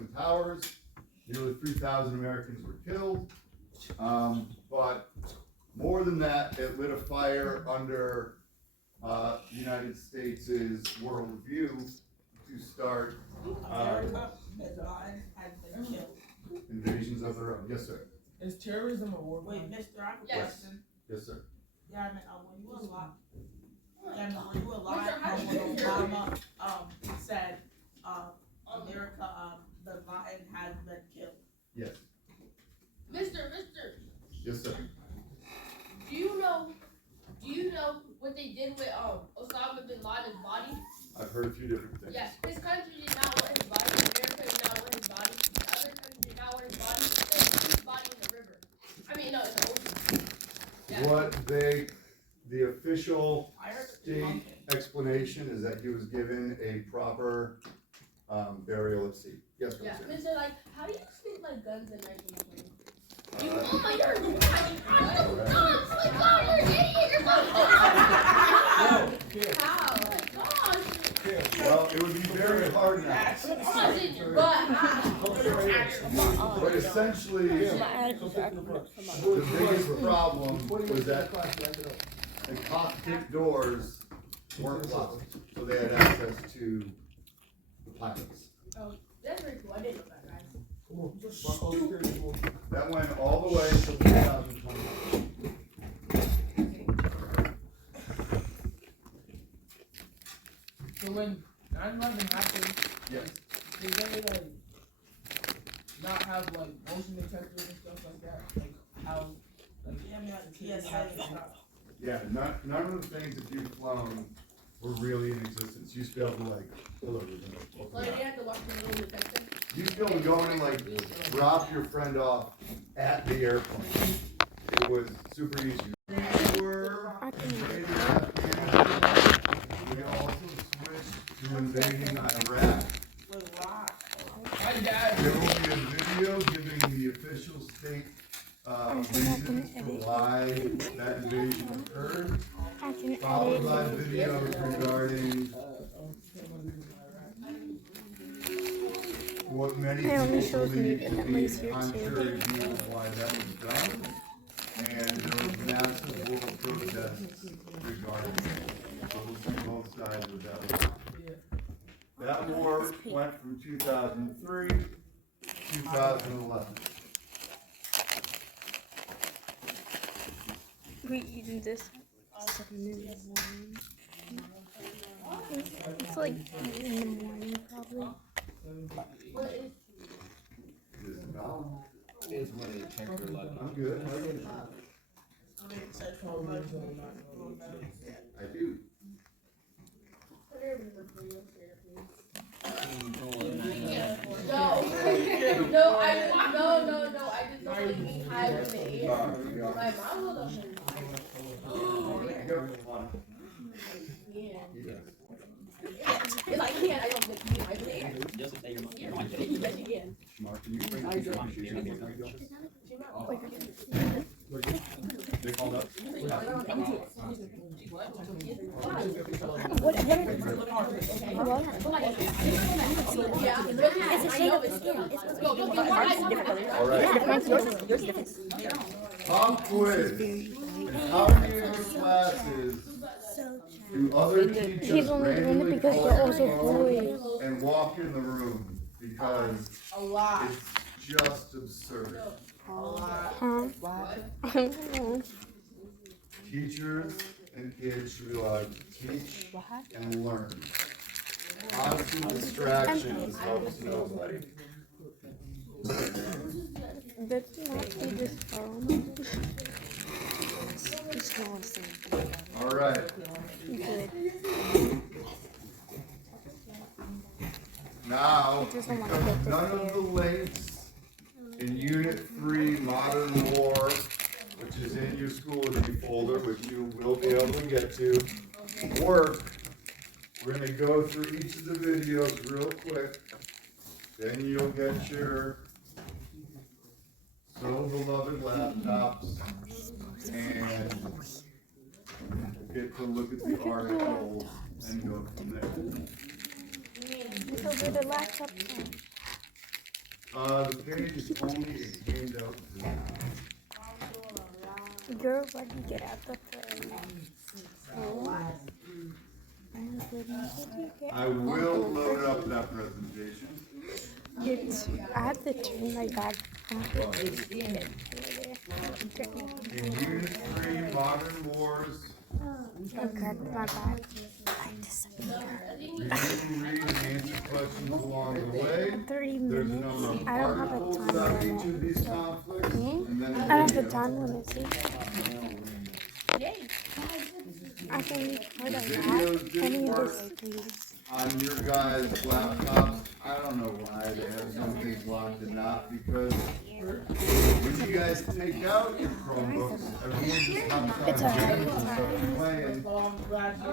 Twin Towers. Nearly 3,000 Americans were killed. But more than that, it lit a fire under the United States' worldview to start invasions of their own. Yes, sir. Is terrorism a war? Wait, Mr. I have a Yes. question. Yes, sir. Yeah, I mean, when you alive, when you alive, Mr. How when did you Obama, said, America, the Latin has been killed. Yes. Mister, Yes, sir. do you know what they did with Osama bin Laden's body? I've heard a few different things. Yes, his country did not want his body. America did not want his body. The other country did not want his body. They threw his body in the river. I mean, no, in the ocean. Yeah. The official I heard state explanation is that he was given a proper burial at sea. Yes, Yeah, sir. Mister, like, how do you speak like guns in 1920? Uh, Oh my God, you're I don't know guns. My God, you're an idiot. You're fucking how? Oh my gosh. Well, it would be very hard now. But essentially, the biggest problem was that the cockpit doors weren't locked, so they had access to the pilots. Oh, that's very cool. I didn't know that, guys. That went all the way until 2020. So when 9/11 happened, Yes. did they like not have like motion detectors and stuff like that? Like how? Like, Yeah, I mean, like TSA and stuff. Yeah, none of the things that you've flown were really in existence. You used to be able to like, hello, Well, you have to watch the little detective. you used to be able to go in and like drop your friend off at the airplane. It was super easy. We were invading Afghanistan. We also switched to invading Iraq. With rock. my dad. There will be a video giving the official state reasons for why that invasion occurred, followed by videos regarding what many It only people shows me believe in to at be least here, contrary view of why that was done. And there was massive world protests regarding it. So we'll see both sides of that war. That war went from 2003 to 2011. We eating this at 7 in the morning. It's like 8 in the morning probably. What is This is about. It's when they check your luggage. I'm good. I do. No, I just don't like being high when they eat. My mom will don't. Yeah. If I can, I don't like being high when they eat. Just say your mom. Yes, you can. Mark, can you bring the picture of your shoes before you go? They called up. Yeah, It's a shade of the skin. All right. Yours is different. Pop quiz. In how many of your classes do other teachers He's only doing it randomly because pull they're out also their phone boys. and walk in the room? Because A lot. it's just absurd. A lot. Huh? I don't know. Teachers and kids should be allowed to teach and learn. Constant distractions helps nobody. That's not see this phone. All right. Good. Now, It doesn't want to because get this none of here. the links in Unit 3 Modern War, which is in your Schoology folder, which you will be able to get to, work. We're going to go through each of the videos real quick. Then you'll get your so beloved laptops and get to look at the articles and go from there. So where the laptop from? The page is only a handout. Girl, why did you get out the frame? I will load up that presentation. I have to turn my back. In Unit 3, Modern Wars, Okay, my back. read and answer questions along the way. 30 There's a minutes. number of I don't have a articles time about each limit. of these conflicts. And then I don't have a time limit, see? I can record a lot. Any of this, please. on your guys' laptops, I don't know why they have some things locked and not, because when you guys take out your Chromebooks, everyone just hops on It's alright. playing Oh, I'm glad you.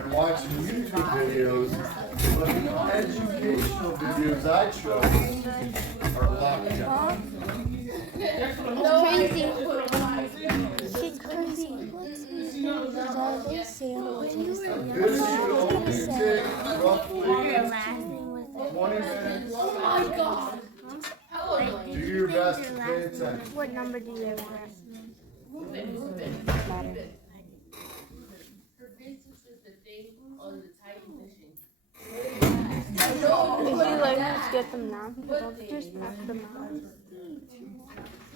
and watching YouTube videos, but the educational videos I chose are locked down. Crazy. She's crazy. This should only take roughly 20 minutes. Oh my god. How old are Do you? your best to pay attention. What number do you have? Her business is the thing on the Titan machine. If you like, just get them now. Because I'll just pack them out.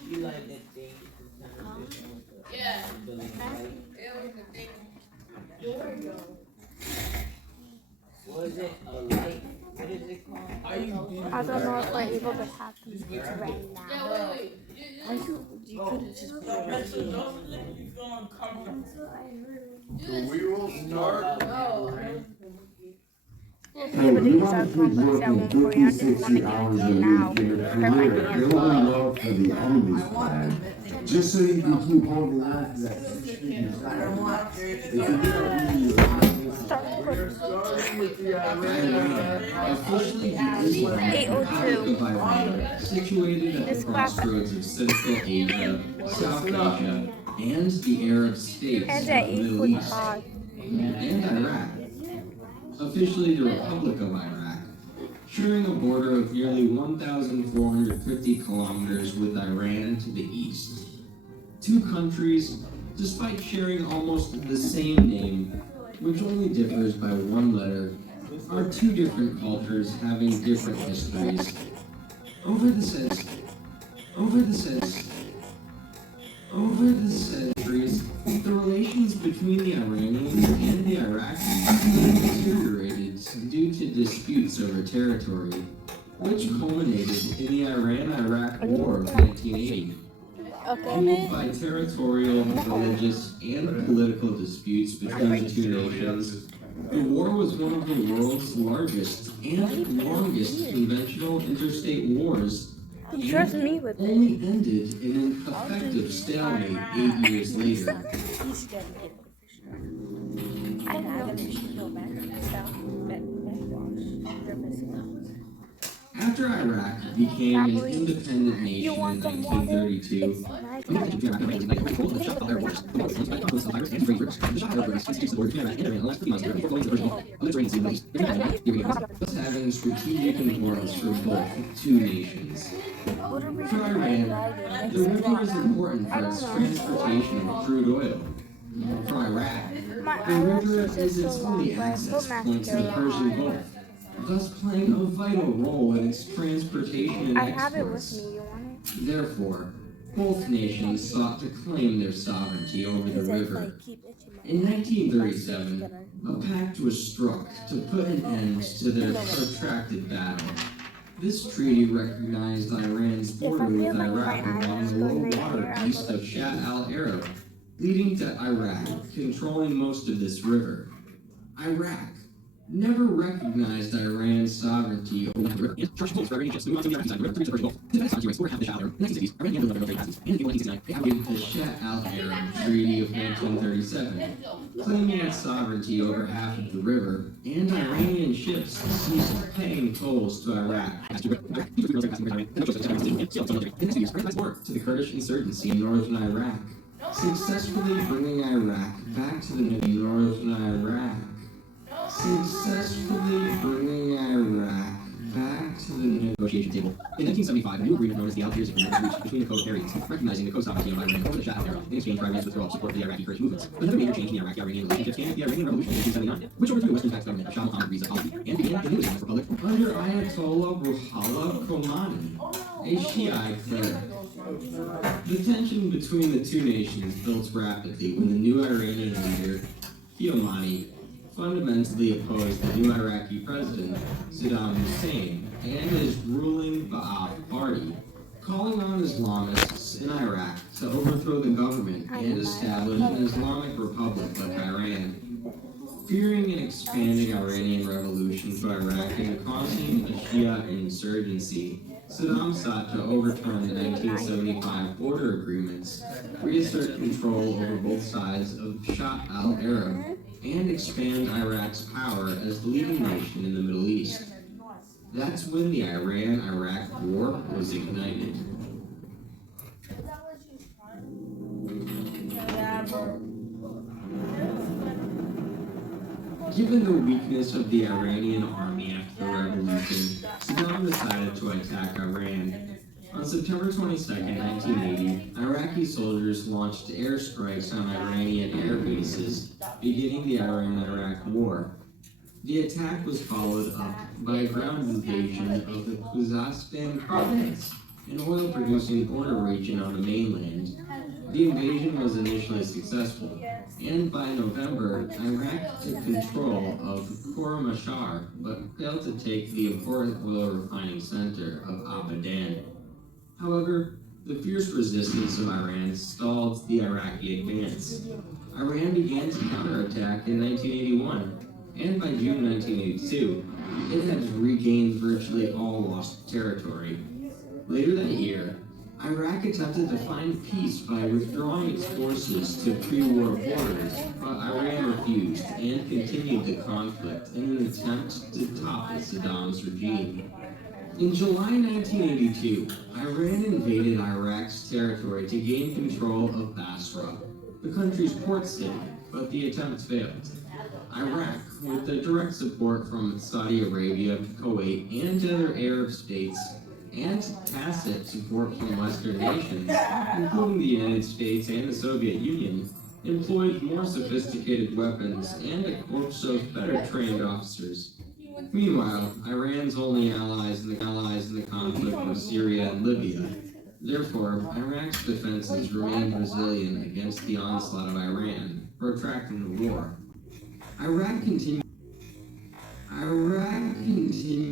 You like that thing? Yeah. The It was the thing. what is it? A light? What is it called? I don't know if we're able to have them right now. Yeah, wait. You could just You feel uncomfortable. So we will start. we'll be able to use our complex at 140. I just want to get it now. Just so you can keep holding on to that. Start recording. Starting with the Officially, 8:02. situated at the crossroads of Central Asia, South Asia, and the Arab states And of at the Middle East, 8:45. and Iraq. Officially the Republic of Iraq, sharing a border of nearly 1,450 kilometers with Iran to the east. Two countries, despite sharing almost the same name, which only differs by one letter, are two different cultures having different histories. Over the centuries, the relations between the Iranians and the Iraqis deteriorated due to disputes over territory, which culminated in the Iran-Iraq War of 1980. Fueled by territorial, religious, and political disputes between the two nations, the war was one of the world's largest and longest conventional interstate wars, You trust me with it. only ended in an effective stalemate 8 years later. I don't know. After Iraq became an independent nation You in want some water? 1932, It's thus having strategic importance for both two nations. For Iran, the river is important for its transportation of crude oil. For Iraq, the river is its only access point to the Persian Gulf, thus playing a vital role in its transportation and I have it with exports. me. You want it? Therefore, both nations sought to claim their sovereignty over the river. In 1937, a pact was struck to put an end to their protracted battle. This treaty recognized Iran's border with Iraq along the low water east of Shatt al-Arab, leading to Iraq controlling most of this river. Iraq never recognized Iran's sovereignty over the river. The Shatt al-Arab Treaty of 1937, claiming its sovereignty over half of the river, and Iranian ships ceased paying tolls to Iraq. To the Kurdish insurgency in northern Iraq, successfully bringing Iraq back to the northern Iraq. Successfully bringing Iraq back to the negotiation table. In 1975, a new agreement known as the Algiers Agreement was reached between the co-Arabs, recognizing the co-sovereignty of Iran over the Shah era in exchange for Iran's withdrawal of support for the Iraqi Kurdish movements. Another major change in the Iraqi-Iranian relationship came with the Iranian Revolution in 1879, which overthrew the Western-backed government of Shah Mohammad Reza Pahlavi and began the new Islamic Republic under Ayatollah Ruhollah Khomeini, a Shiite cleric. The tension between the two nations built rapidly when the new Iranian leader, Khomeini, fundamentally opposed the new Iraqi president, Saddam Hussein, and his ruling Ba'ath Party, calling on Islamists in Iraq to overthrow the government and establish an Islamic republic like Iran. Fearing an expanding Iranian revolution to Iraq and causing a Shia insurgency, Saddam sought to overturn the 1975 border agreements, reassert control over both sides of Shatt al-Arab, and expand Iraq's power as the leading nation in the Middle East. That's when the Iran-Iraq War was ignited. Given the weakness of the Iranian army after the revolution, Saddam decided to attack Iran. On September 22, 1980, Iraqi soldiers launched airstrikes on Iranian air bases, beginning the Iran-Iraq War. The attack was followed up by a ground invasion of the Khuzestan province, an oil-producing border region on the mainland. The invasion was initially successful, and by November, Iraq took control of Khorramshahr, but failed to take the important oil refining center of Abadan. However, the fierce resistance of Iran stalled the Iraqi advance. Iran began to counterattack in 1981, and by June 1982, it had regained virtually all lost territory. Later that year, Iraq attempted to find peace by withdrawing its forces to pre-war borders, but Iran refused and continued the conflict in an attempt to topple Saddam's regime. In July 1982, Iran invaded Iraq's territory to gain control of Basra, the country's port city, but the attempt failed. Iraq, with the direct support from Saudi Arabia, Kuwait, and other Arab states, and tacit support from Western nations, including the United States and the Soviet Union, employed more sophisticated weapons and a corps of better trained officers. Meanwhile, Iran's only allies in the conflict were Syria and Libya. Therefore, Iraq's defenses remained resilient against the onslaught of Iran, protracting the war. Iraq continued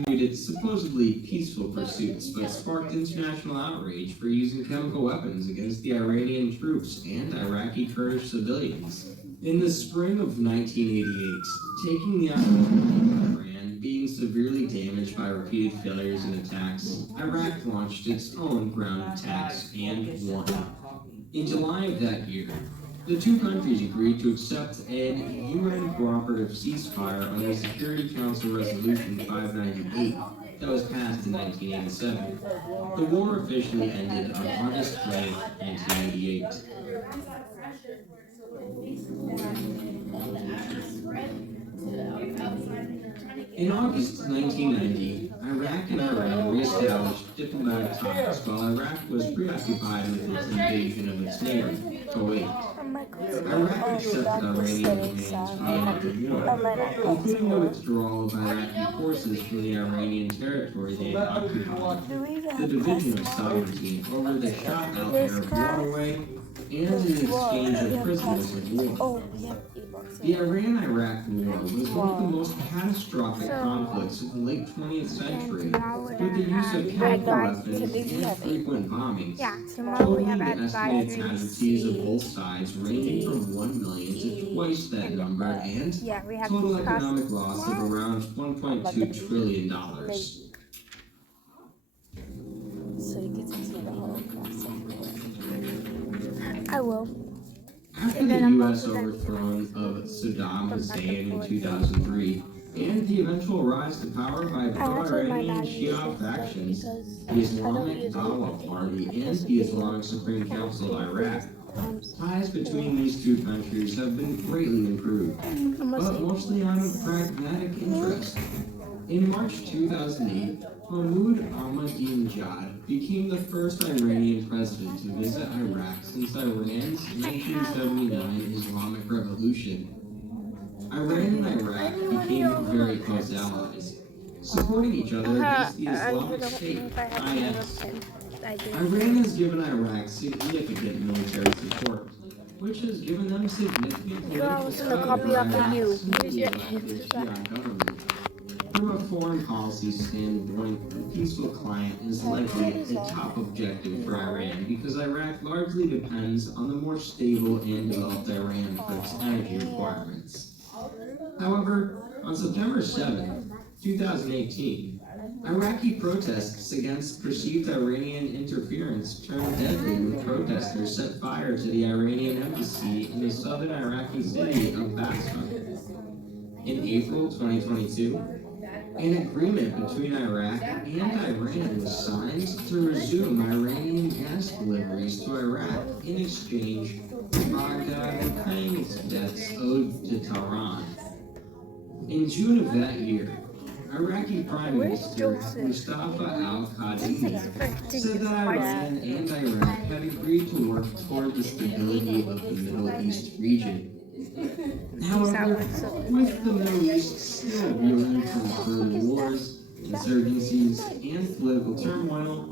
its supposedly peaceful pursuits, but sparked international outrage for using chemical weapons against the Iranian troops and Iraqi Kurdish civilians. In the spring of 1988, taking the opportunity of Iran being severely damaged by repeated failures and attacks, Iraq launched its own ground attacks and won. In July of that year, the two countries agreed to accept an UN cooperative ceasefire under Security Council Resolution 598 that was passed in 1987. The war officially ended on August 20, 1998. In August 1990, Iraq and Iran reestablished diplomatic talks while Iraq was preoccupied with its invasion of its neighbor, Kuwait. Iraq accepted Iranian demands for the end of the war, including the withdrawal of Iraqi forces from the Iranian territory they had occupied, the division of sovereignty over the Shatt al-Arab waterway, and an exchange of prisoners of war. The Iran-Iraq War was one of the most catastrophic conflicts of the late 20th century, with the use of chemical weapons and frequent bombings, totaling the estimated casualties of both sides ranging from 1 million to twice that number, and total economic loss of around $1.2 trillion. So you get to see the Holocaust. I will. After the U.S. overthrow of Saddam Hussein in 2003, and the eventual rise to power by pro-Iranian Shia factions, the Islamic Dawah Party and the Islamic Supreme Council of Iraq, ties between these two countries have been greatly improved, but mostly out of pragmatic interest. In March 2008, Mahmoud Ahmadinejad became the first Iranian president to visit Iraq since Iran's 1979 Islamic Revolution. Iran and Iraq became very close allies, supporting each other against the Islamic State, IS. Iran has given Iraq significant military support, which has given them significant political sway over Iraq since the elected Shia government. From a foreign policy standpoint, a peaceful climate is likely a top objective for Iran because Iraq largely depends on the more stable and developed Iran for its energy requirements. However, on September 7, 2018, Iraqi protests against perceived Iranian interference turned deadly when protesters set fire to the Iranian embassy in the southern Iraqi city of Basra. In April 2022, an agreement between Iraq and Iran was signed to resume Iranian gas deliveries to Iraq in exchange for Baghdad paying its debts owed to Tehran. In June of that year, Iraqi Prime Minister Mustafa al-Kadhimi said that Iran and Iraq had agreed to work toward the stability of the Middle East region. However, with the Middle East still reeling from further wars, insurgencies, and political turmoil,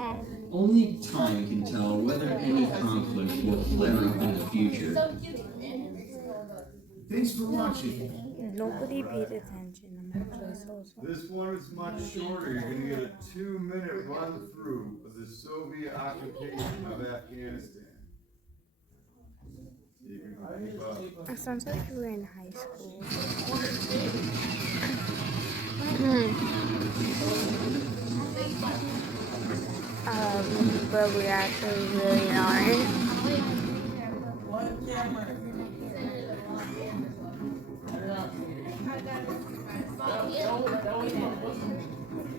only time can tell whether any conflict will flare up in the future. Thanks for watching. Nobody paid attention. I'm actually so sorry. This one is much shorter. You're gonna get a 2-minute run through of the Soviet occupation of Afghanistan. You can keep up. It sounds like you were in high school. But we actually really aren't. One camera.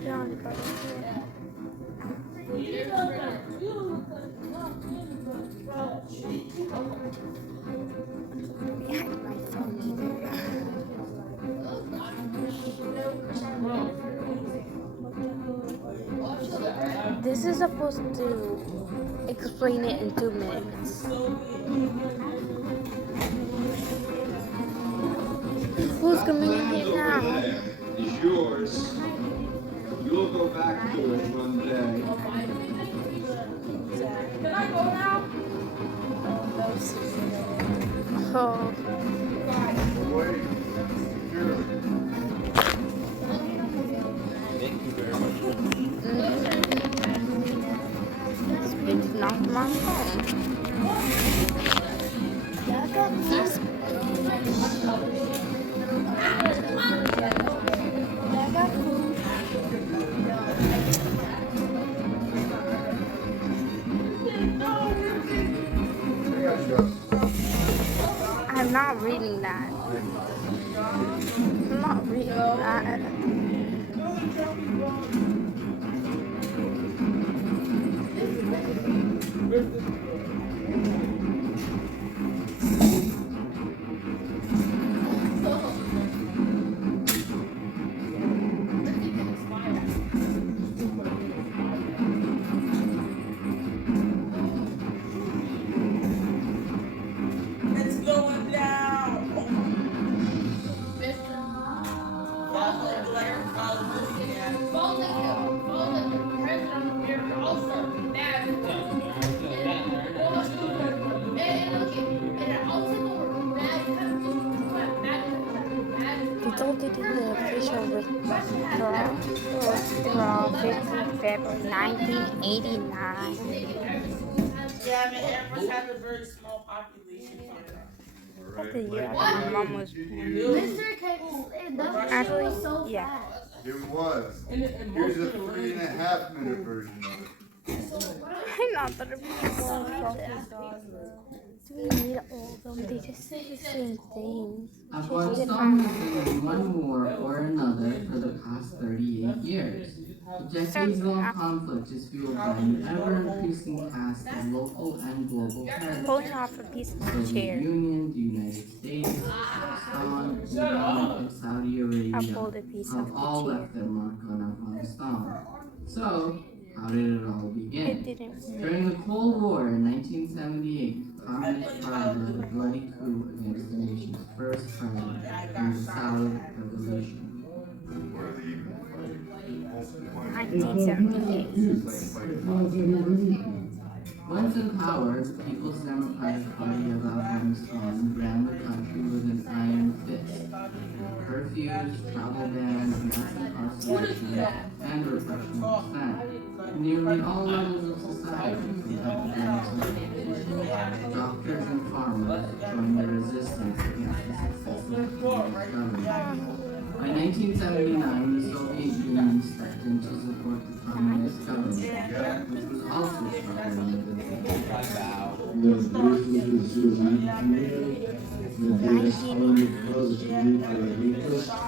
John, but behind my phone either. This is supposed to explain it in 2 minutes. Who's coming in here now? Is yours. You'll go back to it one day. Can I go now? Oh, Wait. Here. Thank you very much. it's not my phone. I got this. I got food. I'm not reading that. I'm not reading that. It's going down. He told you to do the official withdrawal from 15 February 1989. Yeah, I mean, Everest has a very small population here. That's the year after my mom was born. Mr. Cakes, that was Actually, so yeah. fast. It was. And Here's a 3.5-minute version of it. I'm not gonna be able to. Do we need all of them? They just say the same things. Afghanistan has been in one war or another for the past 38 years. The decades-long conflict is fueled by an ever-increasing cast of local and global Post terrorists. off a piece of The the Soviet chair. Union, the United States, Pakistan, Iran, and Saudi I'll Arabia fold a piece of have all the chair. left their mark on Afghanistan. So, how did it all begin? It didn't. During the Cold War in 1978, the Communist Party led a bloody coup against the nation's first president in the Salad Revolution. Where are they even fighting? 1978. Once in power, the People's Democratic Party of Afghanistan ran the country with an iron fist. Curfews, travel bans, mass incarceration, and repression was spent. Nearly all levels of society, from academics and politicians, doctors and farmers, joined the resistance against the successive communist government. By 1979, the Soviet Union stepped in to support the communist government, which was also struggling with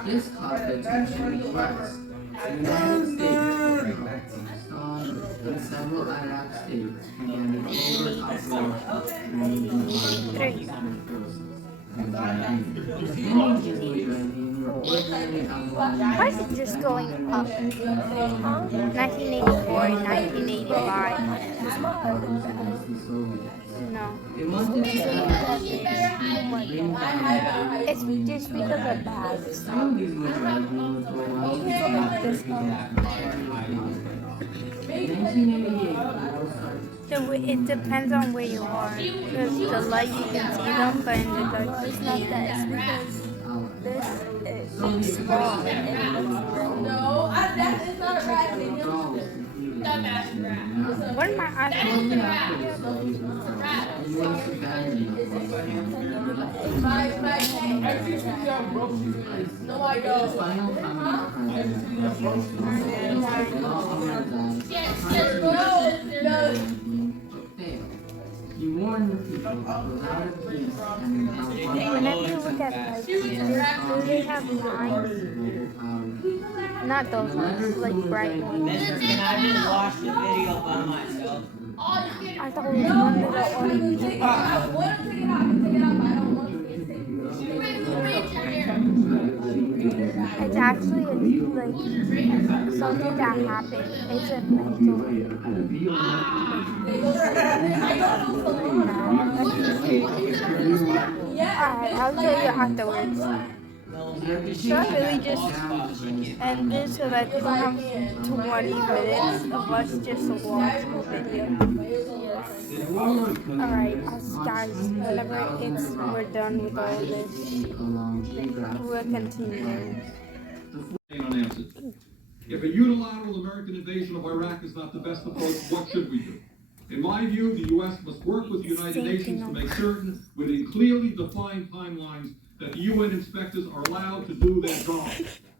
this caught the attention of the West. The United States, Pakistan, and several Arab states began a covert operation to remove the Islamic forces. Why is it just going up? 1984 and 1985. No. It's just because of bags. So it depends on where you are. Because the light you can see them, but in the dark it's not that. It's because this is small. No, that is not a rat thing. Dumbass rat. What am I asking? No, I don't. You warn the people without a peace and Whenever you look at lights, they have lines. Not those ones, like bright ones. Mister, can I just watch the video by myself? I thought it was one little orange. It's actually like something that happened. It's a mental. Alright, I'll tell you afterwards. So I really just end this so that we don't have 20 minutes of us just watching the video. Alright, guys, whenever we're done with all this, we'll continue. Unanswered. If a unilateral American invasion of Iraq is not the best approach, what should we do? In my view, the U.S. must work with the United Nations to make certain, within clearly defined timelines, that the UN inspectors are allowed to do their job.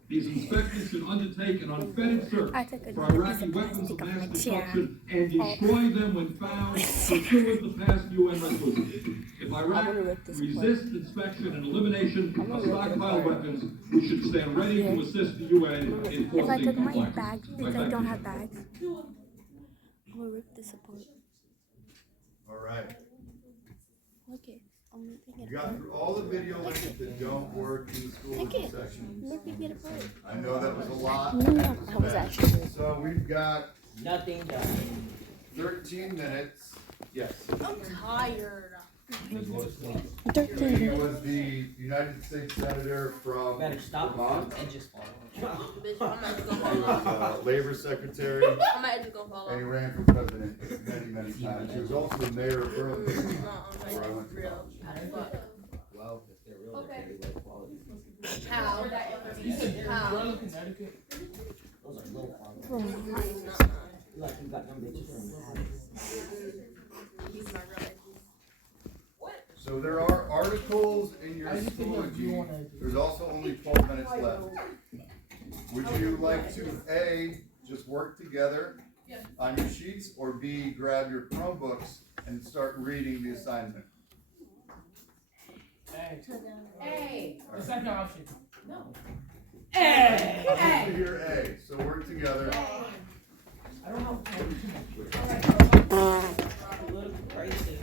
These inspectors should undertake an unfettered search for Iraqi weapons of mass destruction and destroy them when found pursuant to past UN resolutions. If Iraq resists inspection and elimination of stockpile weapons, we should stand ready to assist the UN in If I forcing took my compliance. bag, because I don't have bags, I'm gonna rip this apart. All right. Look it. I'm ripping You it got apart. through all the video links that don't work in the school Look it. section. I'm ripping it apart. I know that was a lot. No, I was actually. So we've got Nothing done. 13 minutes. Yes. I'm tired. He was the United States Senator from Better stop Vermont. and just follow. Bitch, I'm not He gonna follow. was Labor Secretary, I'm not just gonna and follow. he ran for president many, many times. He was also the mayor of Burlington, where I went to college. Well, if they're real, Okay. they're very low quality. You How? said Berlin, Connecticut? Those are low quality. How? Like you got them bitches from He's my real. So there are articles in your Schoology. There's also only 12 minutes left. Would you like to A, just work together on your sheets, or B, grab your Chromebooks and start reading the assignment? Hey. The second option. I want to hear A, so work together. I don't know. a little crazy.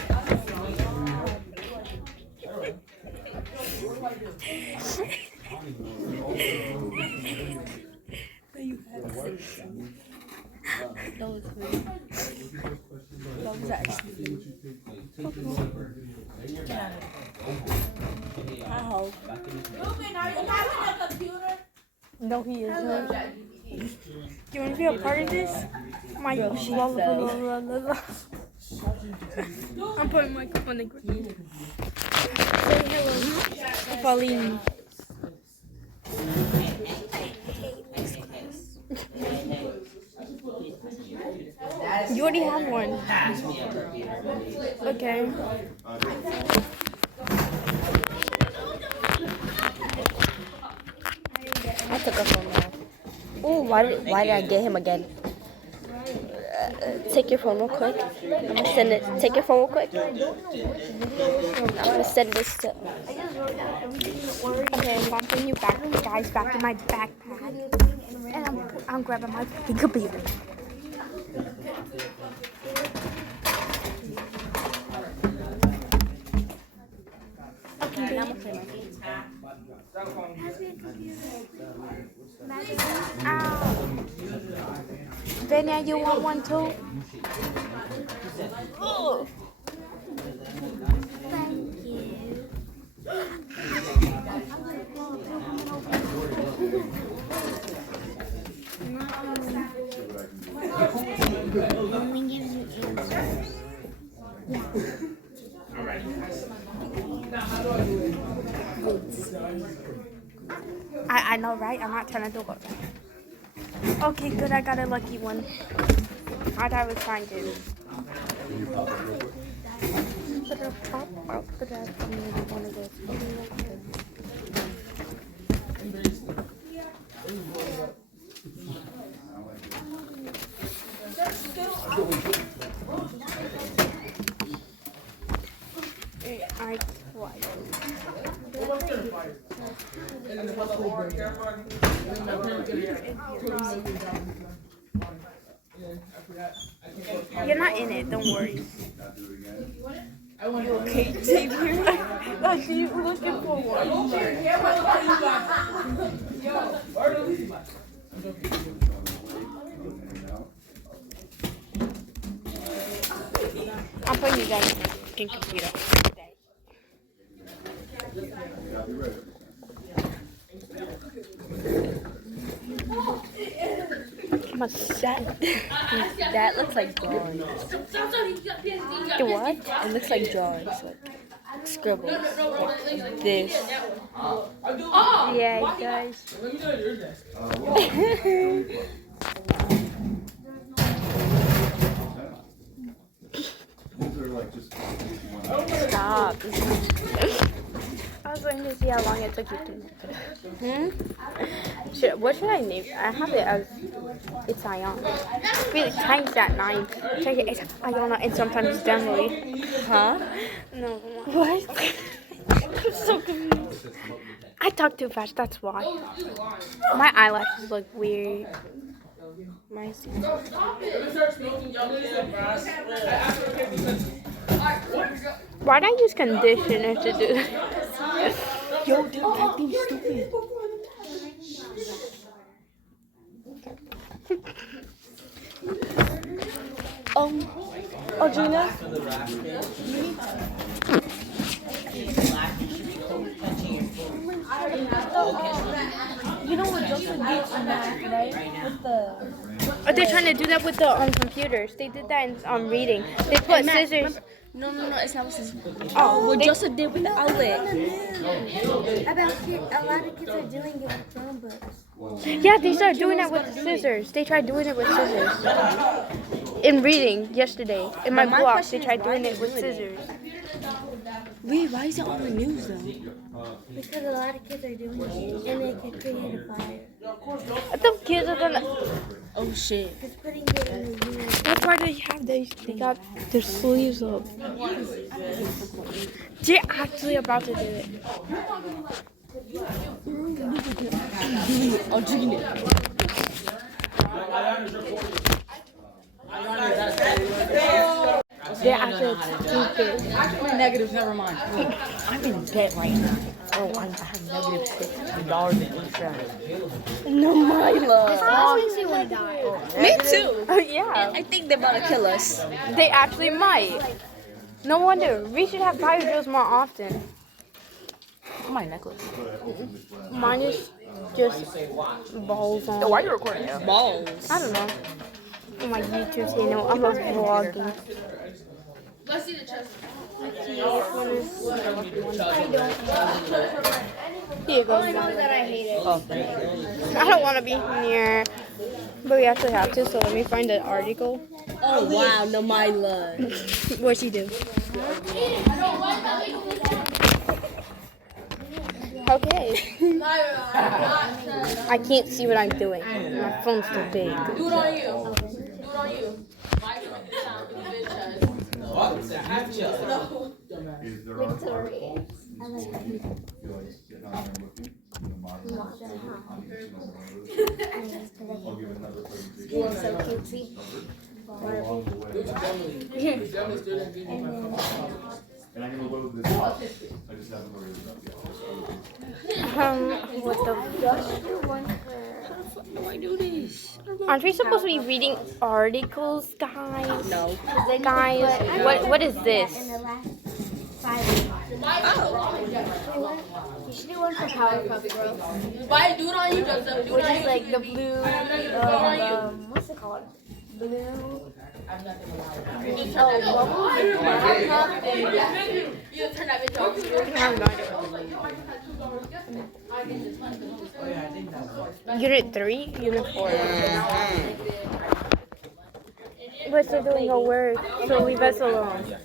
Those three. Those actually. I hope. Ruben, are you having a computer? No, he isn't. Do you want to be a part of this? My blah, blah, blah, blah, blah. I'm putting my microphone on the ground. Say hello, Pauline. You already have one. Okay. I took a phone now. Oh, why did I get him again? Take your phone real quick. I'm gonna send it. Take your phone real quick. I'm gonna send this to. Okay, I'm putting you back, guys, back in my backpack. And I'm grabbing my computer. Okay, I'm gonna play my game. Vanya, you want one too? Oh. Thank you. Mommy gives you answers. I know, right? I'm not trying to do it. Okay, good. I got a lucky one. I thought I was fine, too. But I'll pop out the dad from maybe one of those. I quite. You're not in it, don't worry. You okay, Xavier? I see you looking for one. I'm putting you guys in computer today. I'm upset. That looks like drawings. The what? It looks like drawings, like scribbles. Like this. Yeah, it does. Stop. I was waiting to see how long it took you to. What should I name? I have it as it's Ayana. Really times that 9. Check it. It's Ayana and sometimes it's Emily. Huh? No. What? I'm so confused. I talk too fast. That's why. My eyelashes look weird. My. Why'd I use conditioner to do this? Yo, dude, that thing's stupid. Audrina? You know what Joseph did on that, right? With the... Are they trying to do that with the computers? They did that in reading. They put scissors. No, it's not what scissors. Oh, What Joseph did with the outlet. A lot of kids are doing it with Chromebooks. Yeah, they started doing that with scissors. They tried doing it with scissors. In reading yesterday, in my blog, they tried doing it with scissors. Wait, why is it on the news though? Because a lot of kids are doing it, and they can create a fire. I thought kids are gonna. Oh shit. It's putting it in the news. That's why they have these. They got their sleeves up. They're actually about to do it. I'm drinking it. They're actually stupid. Actually negatives, never mind. I'm in debt right now. Bro, I have negative $50 in insurance. No, my love. makes me want to die. Me too. Yeah. I think they're about to kill us. They actually might. No wonder. We should have fire drills more often. My necklace. Mine is just balls on. Why are you recording now? Balls. I don't know. On my YouTube channel, I'm vlogging. Let's see the chest. Here you go. I hate it. Oh, thank you. I don't want to be near, but we actually have to. So let me find an article. Oh wow, no my love. What'd she do? Okay. I can't see what I'm doing. My phone's too big. Do it on you. Do it on you. My sound is bitch ass. Is there a feel like getting on there and looking? The modern one. I'll give another presentation. Along the way. And I'm gonna load this up. I just haven't loaded it up yet. What the fuck? How do I do this? Aren't we supposed to be reading articles, guys? No. Guys, what is this? You should do one for Powerpuff Girls. Why do it on you, Joseph? Do it Which on is you. like the blue, What's it called? Blue. You just turn that bitch off. Unit 3, Unit 4. We're still doing our work, so leave us alone.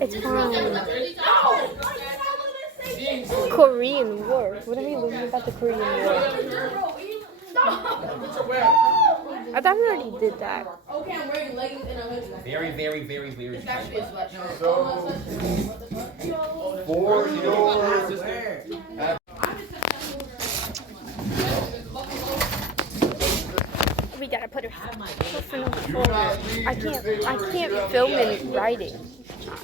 It's fine. Korean War. What are we learning about the Korean War? I thought we already did that. Okay, I'm wearing leggings and a hoodie. Very, very, very, very. It's actually a sweatshirt. So, for your We gotta put her stuff in the folder. I can't film in writing.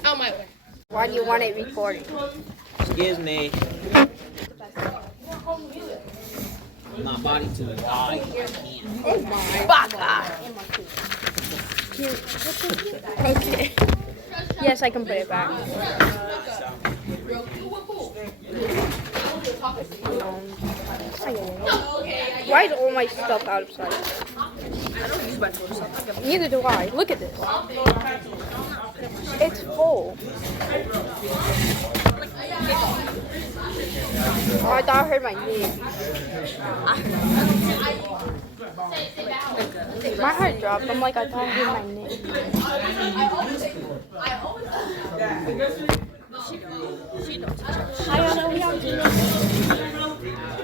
On my way. Why do you want it recorded? Excuse me. My body too high. Baka. Okay. Yes, I can put it back. Why is all my stuff out of sight? Neither do I. Look at this. It's full. Oh, I thought I heard my name. My heart dropped. I'm like, I thought I heard my name.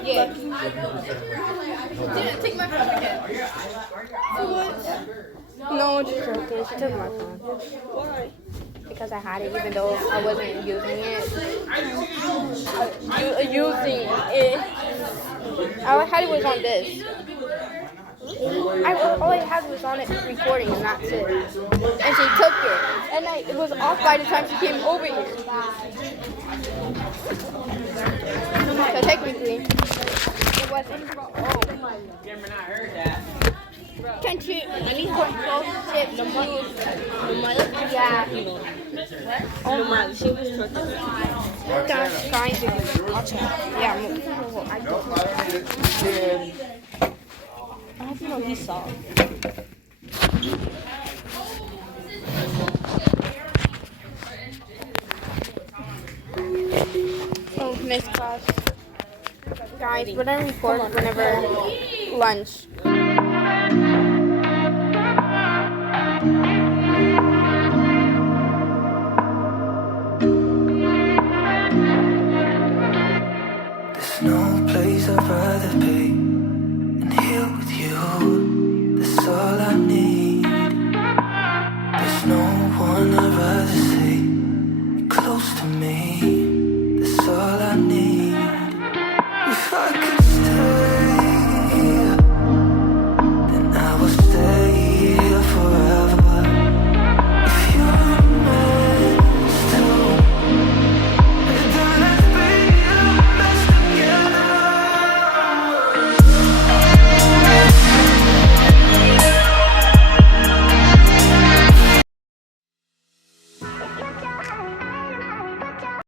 Yeah. Take my phone again. No, just joking. She took my phone. Why? Because I had it, even though I wasn't using it. All I had was on this. All I had was on it recording, and that's it. And she took it, and it was off by the time she came over here. So technically, it wasn't. Cameron, I heard that. Can't you? I need to control shit. The mother. Yeah. Oh my, she was trying to. Yeah, move. Nope, I don't need it. You can. I don't know he saw. Oh, missed class. Guys, we're gonna record whenever lunch.